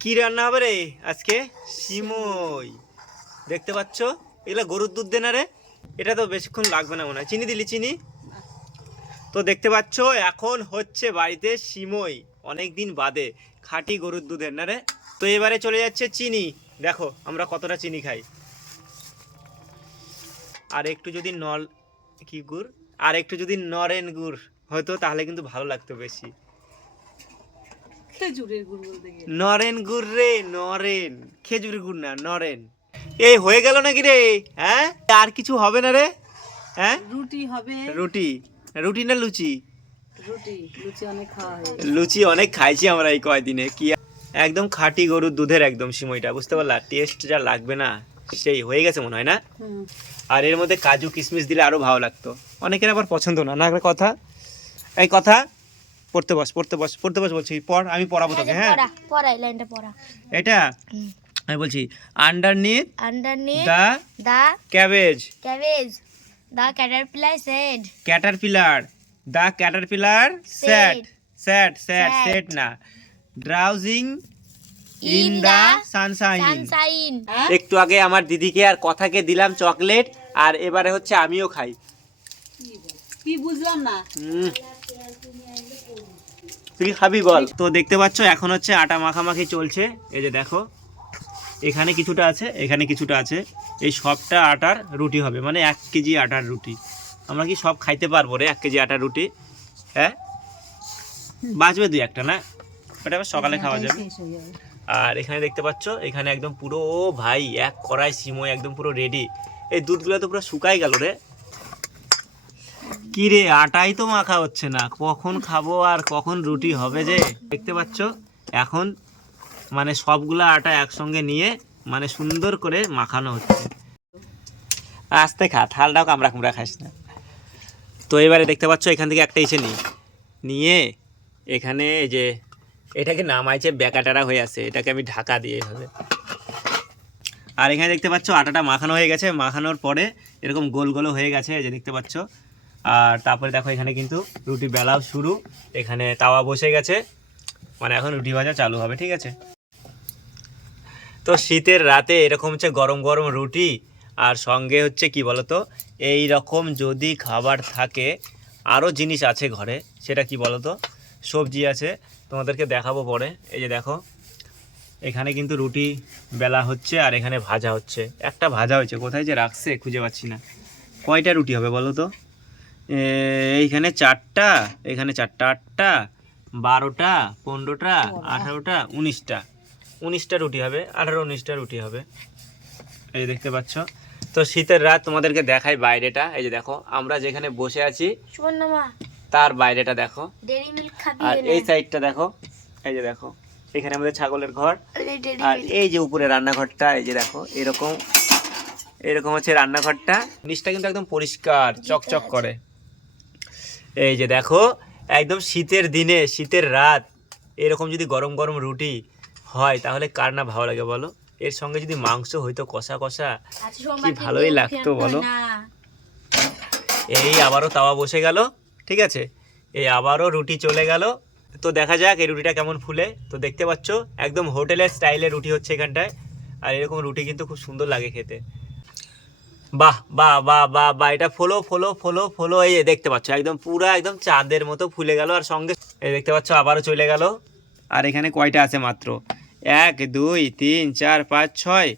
কি রান্না হবে রে? আজকে সিমই দেখতে পাচ্ছ? এগুলো গরুর দুধ দে না রে। এটা তো বেশিক্ষণ লাগবে না মনে হয়। চিনি দিলি, চিনি? তো দেখতে পাচ্ছ, এখন হচ্ছে বাড়িতে সিমই অনেক দিন বাদে খাঁটি গরুর দুধের না রে। তো এবারে চলে যাচ্ছে চিনি। দেখো, আমরা কতটা চিনি খাই। আর একটু যদি নল কি গুড়? আর একটু যদি নরেন গুড় হতো, তাহলে কিন্তু ভালো লাগতো বেশি। খেজুরের গুড় বলতে গেলে। নরেন গুড় রে নরেন। খেজুর গুড় না নরেন। এই হয়ে গেল নাকি রে? হ্যাঁ? আর কিছু হবে না রে? হ্যাঁ? রুটি হবে। রুটি। রুটি না লুচি? রুটি। লুচি অনেক খাওয়া লুচি অনেক খাইছি আমরা এই কয়দিনে। কি একদম খাঁটি গরুর দুধের একদম সিমইটা বুঝতে পারলা? টেস্ট যা লাগবে না সেই হয়ে গেছে মনে হয় না? আর এর মধ্যে কাজু কিশমিশ দিলে আরও ভালো লাগতো। অনেকের আবার পছন্দ না না কথা? এই কথা পড়তে বস পড়তে বস পড়তে বস বলছি পড় আমি পড়াবো তোকে হ্যাঁ? পড়া এই লাইনটা পড়া। এটা? আমি বলছি underneath underneath the the cabbage cabbage the caterpillar said caterpillar the caterpillar sat sat sat Sat. Set না। ড্রাউজিং ইন দ্য সানশাইন একটু আগে আমার দিদিকে আর কথাকে দিলাম চকলেট আর এবারে হচ্ছে আমিও খাই। কি বুঝলাম না। তুই খাবি বল। তো দেখতে পাচ্ছ এখন হচ্ছে আটা মাখামাখি চলছে। এই যে দেখো এখানে কিছুটা আছে এখানে কিছুটা আছে। এই সবটা আটার রুটি হবে মানে এক কেজি আটার রুটি। আমরা কি সব খাইতে পারব রে এক কেজি আটার রুটি? হ্যাঁ? বাঁচবে দুই একটা না? ওটা আবার সকালে খাওয়া যাবে। আর এখানে দেখতে পাচ্ছ এখানে একদম পুরো ভাই এক কড়াই সিমই একদম পুরো রেডি এই দুধগুলো তো পুরো শুকাই গেল রে। কি রে আটাই তো মাখা হচ্ছে না। কখন খাব আর কখন রুটি হবে যে? দেখতে পাচ্ছ, এখন মানে সবগুলা আটা একসঙ্গে নিয়ে মানে সুন্দর করে মাখানো হচ্ছে। আস্তে খা থালটাও কামড়া কুমড়া খাস না। তো এবারে দেখতে পাচ্ছ, এখান থেকে একটা এসে নিই নিয়ে এখানে যে, এটাকে নামাইছে ব্যাকাটারা হয়ে আছে, এটাকে আমি ঢাকা দিয়ে এভাবে। আর এখানে দেখতে পাচ্ছ, আটাটা মাখানো হয়ে গেছে। মাখানোর পরে এরকম গোল গোল হয়ে গেছে যে দেখতে পাচ্ছ। আর তারপরে দেখো এখানে কিন্তু রুটি বেলাও শুরু। এখানে তাওয়া বসে গেছে। মানে এখন রুটি ভাজা চালু হবে, ঠিক আছে? তো শীতের রাতে এরকম হচ্ছে গরম গরম রুটি, আর সঙ্গে হচ্ছে কি বলতো? এই রকম যদি খাবার থাকে আরও জিনিস আছে ঘরে। সেটা কি বলতো? সবজি আছে, তোমাদেরকে দেখাবো পরে। এই যে দেখো, এখানে কিন্তু রুটি বেলা হচ্ছে আর এখানে ভাজা হচ্ছে। একটা ভাজা হয়েছে, কোথায় যে রাখছে খুঁজে পাচ্ছি না। কয়টা রুটি হবে বলো তো এইখানে চারটা এখানে চারটা আটটা বারোটা পনেরোটা আঠারোটা উনিশটা। উনিশটা রুটি হবে আঠারো উনিশটা রুটি হবে। এই দেখতে পাচ্ছ। তো শীতের রাত তোমাদেরকে দেখাই বাইরেটা। এই যে দেখো আমরা যেখানে বসে আছি তার বাইরেটা দেখো। আর এই সাইডটা দেখো এই যে দেখো এখানে আমাদের ছাগলের ঘর। আর এই যে উপরে রান্নাঘরটা এই যে দেখো এরকম এরকম হচ্ছে রান্নাঘরটা। নিচটা কিন্তু একদম পরিষ্কার চকচক করে। এই যে দেখো একদম শীতের দিনে শীতের রাত এরকম যদি গরম গরম রুটি হয় তাহলে কার না ভালো লাগে বলো? এর সঙ্গে যদি মাংস হইতো কষা কষা কি ভালোই লাগতো বলো? এই আবারও তাওয়া বসে গেল ঠিক আছে? এই আবারও রুটি চলে গেল। তো দেখা যাক এই রুটিটা কেমন ফুলে। তো দেখতে পাচ্ছ একদম হোটেলের স্টাইলের রুটি হচ্ছে এখানটায়। আর এরকম রুটি কিন্তু খুব সুন্দর লাগে খেতে। বাহ বাহ বাহ বাহ বাহ, এটা ফলো ফলো ফলো ফলো, এই দেখতে পাচ্ছ, একদম পুরো, একদম চাঁদের মতো ফুলে গেল, আর সঙ্গে এই দেখতে পাচ্ছ, আবারও চলে গেল। আর এখানে কয়টা আছে মাত্র? এক, দুই, তিন, চার, পাঁচ, ছয়,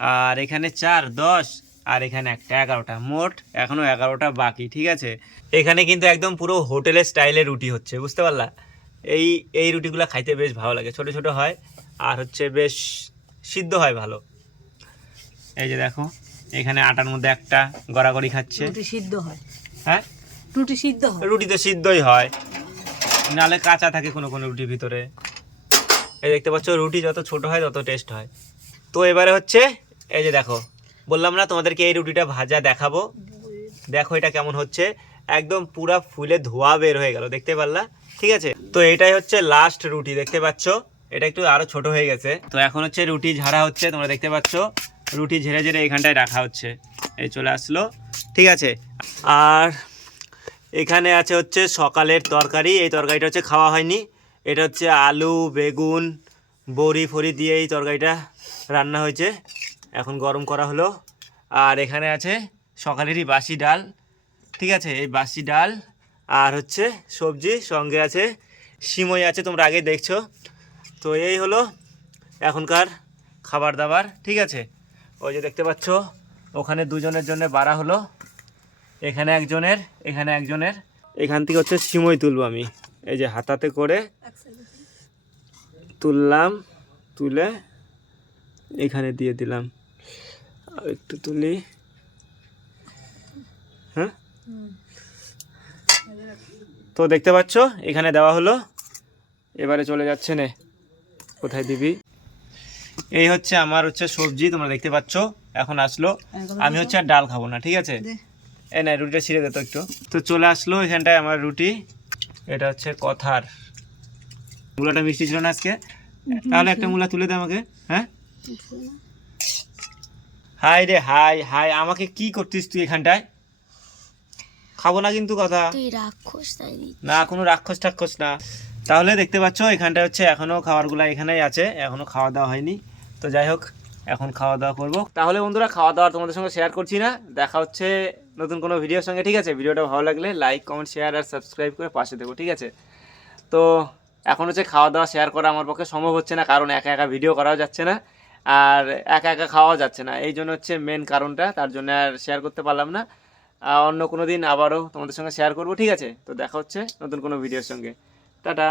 আর এখানে চার, দশ, আর এখানে একটা, এগারোটা, মোট এখনও এগারোটা বাকি, ঠিক আছে? এখানে কিন্তু একদম পুরো হোটেলের স্টাইলে রুটি হচ্ছে, বুঝতে পারলা? এই এই রুটিগুলো খাইতে বেশ ভালো লাগে, ছোট ছোট হয়, আর হচ্ছে বেশ সিদ্ধ হয় ভালো। এই যে দেখো এখানে আটার মধ্যে একটা গড়াগড়ি খাচ্ছে। রুটি সিদ্ধ হয়। হ্যাঁ? রুটি সিদ্ধ হয়। রুটি তো সিদ্ধই হয়। নালে কাঁচা থাকে কোনো কোনো রুটির ভিতরে। এই দেখতে পাচ্ছ রুটি যত ছোট হয় তত টেস্ট হয়। তো এবারে হচ্ছে এই যে দেখো বললাম না তোমাদেরকে এই রুটিটা ভাজা দেখাবো। দেখো এটা কেমন হচ্ছে। একদম পুরা ফুলে ধোয়া বের হয়ে গেল দেখতে পারলা? ঠিক আছে? তো এটাই হচ্ছে লাস্ট রুটি দেখতে পাচ্ছ? এটা একটু আরও ছোট হয়ে গেছে। তো এখন হচ্ছে রুটি ঝাড়া হচ্ছে তোমরা দেখতে পাচ্ছ। রুটি ঝেড়ে ঝেড়ে এখানটায় রাখা হচ্ছে। এই চলে আসলো। ঠিক আছে। আর এখানে আছে হচ্ছে সকালের তরকারি। এই তরকারিটা হচ্ছে খাওয়া হয়নি। এটা হচ্ছে আলু, বেগুন, বড়ি ফড়ি দিয়ে এই তরকারিটা রান্না হয়েছে। এখন গরম করা হলো। আর এখানে আছে সকালেরই বাসি ডাল। ঠিক আছে, এই বাসি ডাল। আর হচ্ছে সবজি, সঙ্গে আছে সিমই আছে, তোমরা আগে দেখছ। তো এই হলো এখনকার খাবার দাবার। ঠিক আছে। ওই যে দেখতে পাচ্ছ, ওখানে দুজনের জন্য বাড়া হলো। এখানে একজনের এখানে একজনের। এখান থেকে হচ্ছে সিমই তুলবো আমি। এই যে হাতাতে করে তুললাম, তুলে এখানে দিয়ে দিলাম। একটু তুলি। হ্যাঁ? তো দেখতে পাচ্ছ, এখানে দেওয়া হলো। এবারে চলে যাচ্ছে নে। কোথায় দিবি? এই হচ্ছে আমার হচ্ছে সবজি তোমরা দেখতে পাচ্ছ। এখন আসলো। আমি হচ্ছে আর ডাল খাব না ঠিক আছে? এই না রুটিটা ছিঁড়ে দে তো একটু। তো চলে আসলো এখানটায় আমার রুটি। এটা হচ্ছে কথার। মূলাটা মিষ্টি ছিল না আজকে? তাহলে একটা মূলা তুলে দে আমাকে হ্যাঁ? হাই রে হাই হাই আমাকে কি করতিস তুই এখানটায়? খাব না কিন্তু কথা। তুই রাক্ষস তাই না কোনো রাক্ষস টাক্ষস না। তাহলে দেখতে পাচ্ছ এখানটা হচ্ছে এখনও খাবারগুলো এখানেই আছে এখনও খাওয়া দাওয়া হয়নি। তো যাই হোক, এখন খাওয়া দাওয়া করব। তাহলে বন্ধুরা, খাওয়া দাওয়া তোমাদের সঙ্গে শেয়ার করছি না। দেখা হচ্ছে নতুন কোনো ভিডিওর সঙ্গে, ঠিক আছে? ভিডিওটা ভালো লাগলে লাইক কমেন্ট শেয়ার আর সাবস্ক্রাইব করে পাশে দেবো ঠিক আছে? তো এখন হচ্ছে খাওয়া দাওয়া শেয়ার করা আমার পক্ষে সম্ভব হচ্ছে না, কারণ একা একা ভিডিও করাও যাচ্ছে না আর একা একা খাওয়াও যাচ্ছে না। এই জন্য হচ্ছে মেন কারণটা, তার জন্য আর শেয়ার করতে পারলাম না। অন্য কোনো দিন আবারও তোমাদের সঙ্গে শেয়ার করব, ঠিক আছে? তো দেখা হচ্ছে নতুন কোনো ভিডিওর সঙ্গে। টাটা।